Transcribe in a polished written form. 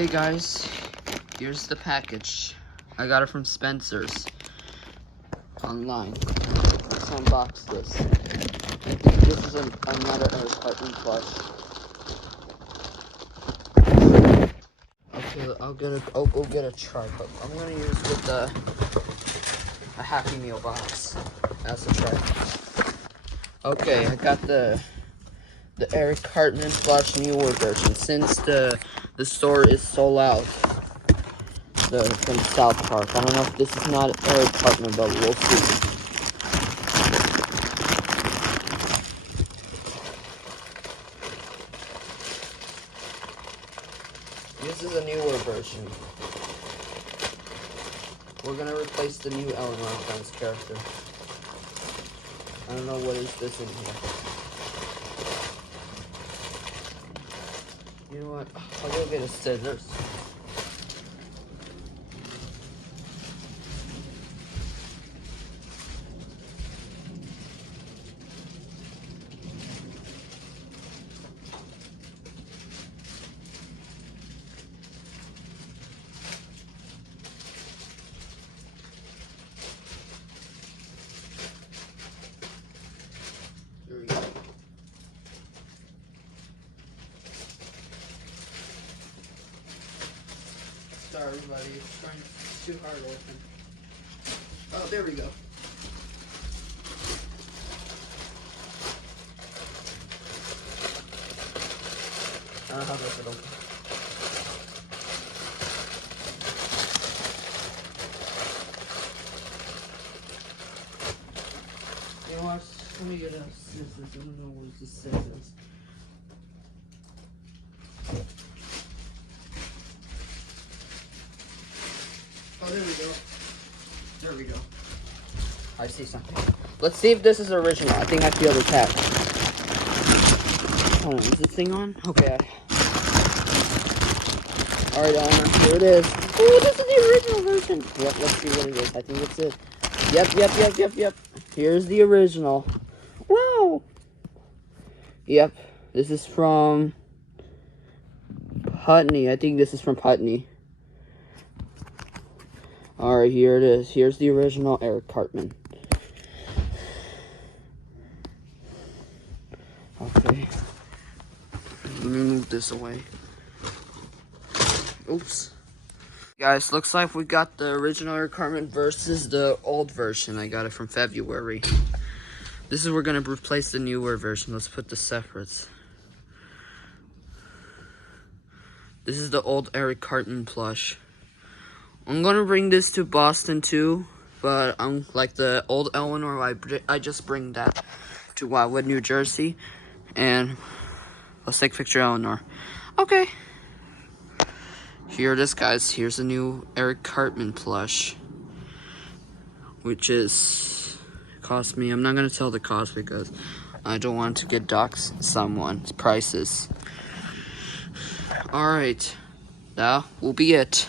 Okay guys, here's the package. I got it from Spencer's online. Let's unbox this. This is another Cartman plush. Okay, I'll go get a tripod. I'm gonna use with a Happy Meal box as a tripod. Okay, I got the Eric Cartman plush newer version since the store is sold out. From South Park. I don't know if this is not Eric Cartman, but we'll see. This is a newer version. We're gonna replace the new Elinor Friends character. I don't know what is this in here. You know what? I'll go get a scissors. Here we go. Sorry, buddy. It's too hard to open. Oh, there we go. I don't know how this would open. You know what? Let me get a scissors. I don't know what this scissors. Oh, there we go. There we go. I see something. Let's see if this is original. I think I feel the tap. Hold on, is this thing on? Okay. Alright, Elinor, here it is. Oh, this is the original version. Yep, let's see what it is. I think it's it. Yep. Here's the original. Wow. Yep, this is from Putney. I think this is from Putney. Alright, here it is. Here's the original Eric Cartman. Okay. Let me move this away. Oops. Guys, looks like we got the original Eric Cartman versus the old version. I got it from February. This is, we're gonna replace the newer version. Let's put the separates. This is the old Eric Cartman plush. I'm gonna bring this to Boston too, but I'm like the old Elinor. I just bring that to Wildwood, New Jersey, and let's take a picture of Elinor. Okay. Here it is, guys. Here's a new Eric Cartman plush, which is cost me. I'm not gonna tell the cost because I don't want to get doxed someone's prices. All right, that will be it.